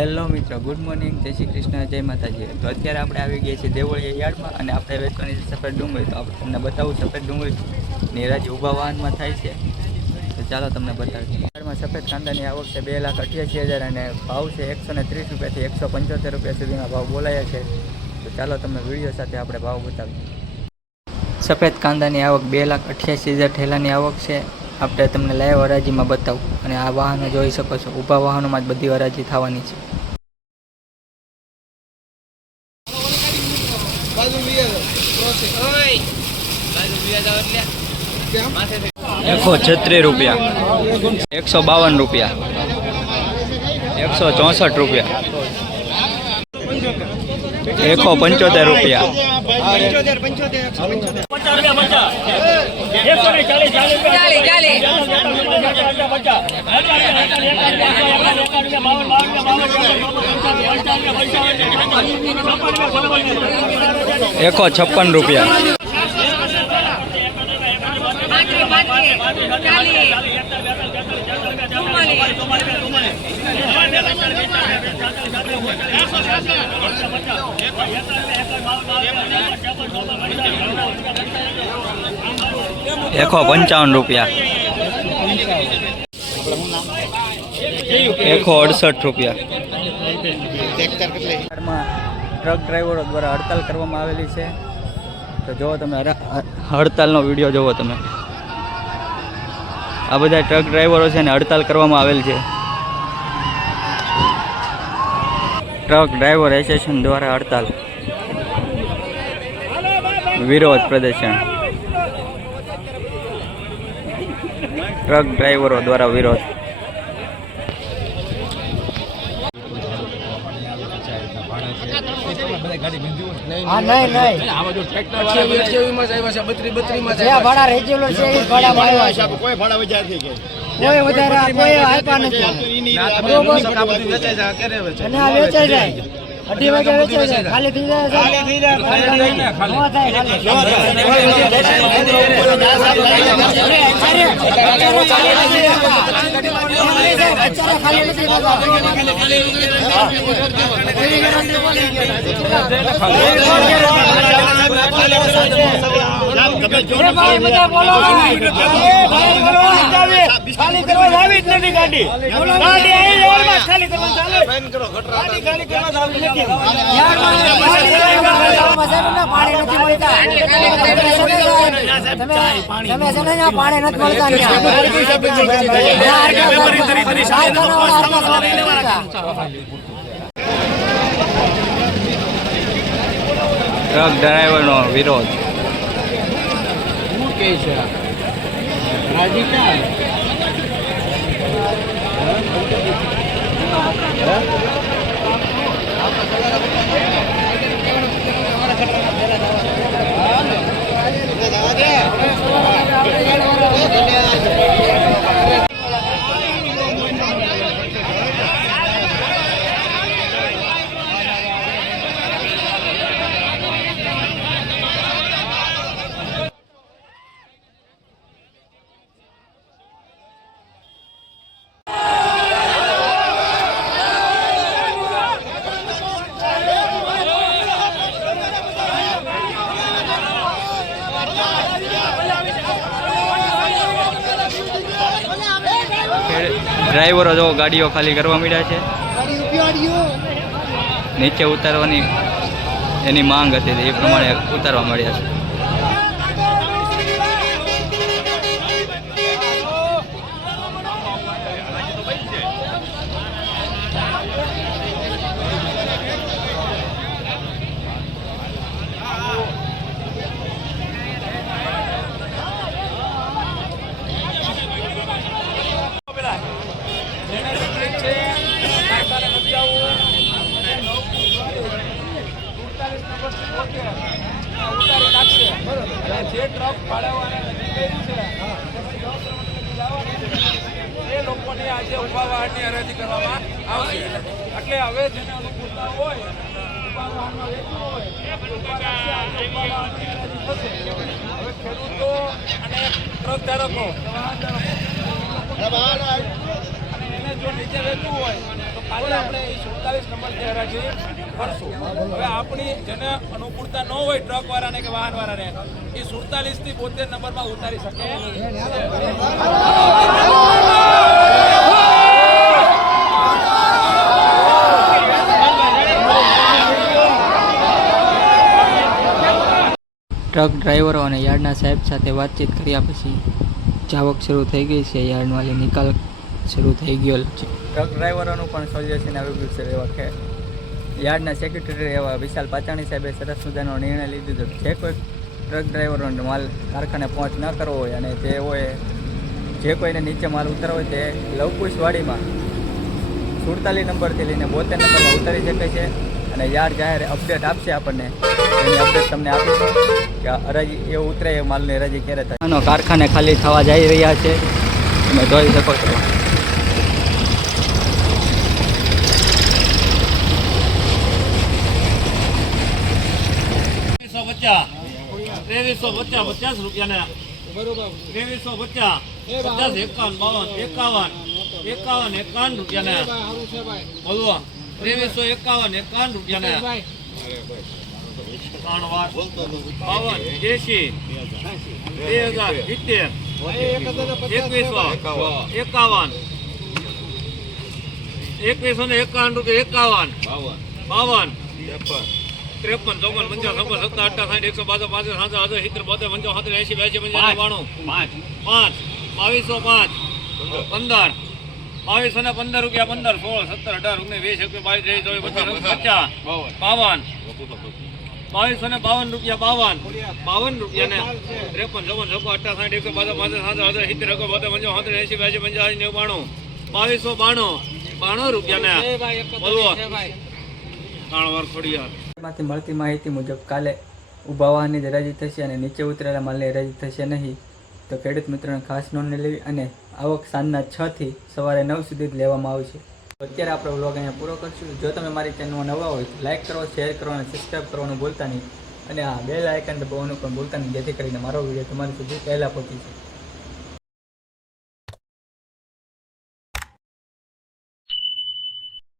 Hello મિત્રો, good morning, જય શ્રી કૃષ્ણ, જય માતાજી। તો અત્યારે આપણે આવી ગયા છીએ દેવળિયા યાર્ડમાં અને આપણે વેચવાની છે સફેદ ડુંગળી। તો આપણે તમને બતાવું સફેદ ડુંગળી નિરાજી ઊભા વાહનમાં થાય છે। તો ચાલો તમને બતાવીએ। યાર્ડમાં સફેદ કાંદાની આવક છે 2,88,000 અને ભાવ છે 130 રૂપિયાથી 175 રૂપિયા સુધીના ભાવ બોલાયા છે। તો ચાલો તમને વિડીયો સાથે આપણે ભાવ બતાવીએ। સફેદ કાંદાની આવક 2,88,000 ઠેલાની આવક છે। આપણે તમને લાઈવ હરાજીમાં બતાવું અને આ વાહનો જોઈ શકો છો। ઊભા વાહનોમાં જ બધી હરાજી થવાની છે। એકસો 36 રૂપિયા, 152 રૂપિયા, 164 રૂપિયા, 175 રૂપિયા, 156 રૂપિયા, 155 રૂપિયા, 168 રૂપિયા। ટ્રક ડ્રાઈવરો દ્વારા હડતાલ કરવામાં આવેલી છે। તો જો તમે હડતાલનો વિડીયો જોવો તમે। આ બધા ટ્રક ડ્રાઈવરો છે ને હડતાલ કરવામાં આવેલ છે। ટ્રક ડ્રાઈવર એસોસિએશન દ્વારા હડતાલ, વિરોધ પ્રદર્શન, ટ્રક ડ્રાઈવરો દ્વારા વિરોધ। અઢી વાગે વેચાઈ જાય, ખાલી થઈ જાય, ખાલી થઈ જાય, ટ્રક ડ્રાઈવરનો વિરોધ। ડ્રાઈવરો જો ગાડીઓ ખાલી કરવા માંડ્યા છે। નીચે ઉતારવાની એની માંગ હતી એ પ્રમાણે ઉતારવા માંડ્યા છે। જે ટ્રક ભાડાવાળા નક્કી કર્યું છે એ લોકોને આજે ઉભા વાહનની હરાજી કરવામાં આવશે। એટલે હવે જેને અનુકૂળતા હોય ઉભા વાહનમાં વેચવું હોય ઉભા વાહનની હરાજી થશે। હવે ખેડૂતો અને ટ્રક ધારકો વાહન ધારકો અને એને જો નીચે વેચવું હોય તો કાલે આપણે 47 નંબરથી હરાજી કરશું. હવે આપણી જેને અનુકૂળતા ન હોય ટ્રક વાળાને કે વાહન વાળાને એ 47 થી 72 નંબરમાં ઉતારી શકે. ટ્રક ડ્રાઈવરો અને યાર્ડના સાહેબ સાથે વાતચીત કર્યા પછી જાવક શરૂ થઈ ગઈ છે. યાર્ડમાંથી નિકાલ શરૂ થઈ ગયો છે. ટ્રક ડ્રાઈવરોનું પણ સોલ્યુશન આવી ગયું છે. એવા કે યાર્ડના સેક્રેટરી એવા વિશાલ પાચાણી સાહેબે સરસ મજાનો નિર્ણય લીધો છે. જે કોઈ ટ્રક ડ્રાઈવરોને માલ કારખાને પહોંચ ન કરવો હોય અને તેઓએ જે કોઈને નીચે માલ ઉતારવો હોય તે લવકુશવાડીમાં 47 નંબરથી લઈને 72 નંબરમાં ઉતારી શકે છે. અને યાર જાહેર અપડેટ આપશે આપણને, એની અપડેટ તમને આપીશું કે હરાજી એવું ઉતરે એ માલની હરાજી ક્યારે થાય. કારખાને ખાલી થવા જઈ રહ્યા છે, તમે જોઈ શકો છો. ₹2350 રૂપિયા બોલવો. 2351 રૂપિયા 80 2070 2151 2151 રૂપિયા 51 52 53 54 55 57 58 60 152 70 80 15 2215 રૂપિયા 15 16 17 18 19 20 21 2252 રૂપિયા 52 રૂપિયા ને 53 54 52 રૂપિયા ને બોલવો. માંથી મળતી માહિતી મુજબ કાલે ઊભા વાહનની હરાજી થશે અને નીચે ઉતરેલા માલની હરાજી થશે નહીં. તો ખેડૂત મિત્રોને ખાસ નોંધ લેવી અને આવક સાંજના 6 થી સવારે 9 સુધી જ લેવામાં આવશે. અત્યારે આપણે વ્લોગ અહીંયા પૂરો કરશું. જો તમે મારી ચેનલમાં નવા હોય તો લાઇક કરો, શેર કરો અને સબસ્ક્રાઈબ કરવાનું ભૂલતા નહીં. અને આ બેલ આઇકન દબાવવાનું પણ ભૂલતા નહીં, જેથી કરીને મારો વિડીયો તમારી સુધી પહેલાં પહોંચી જાય.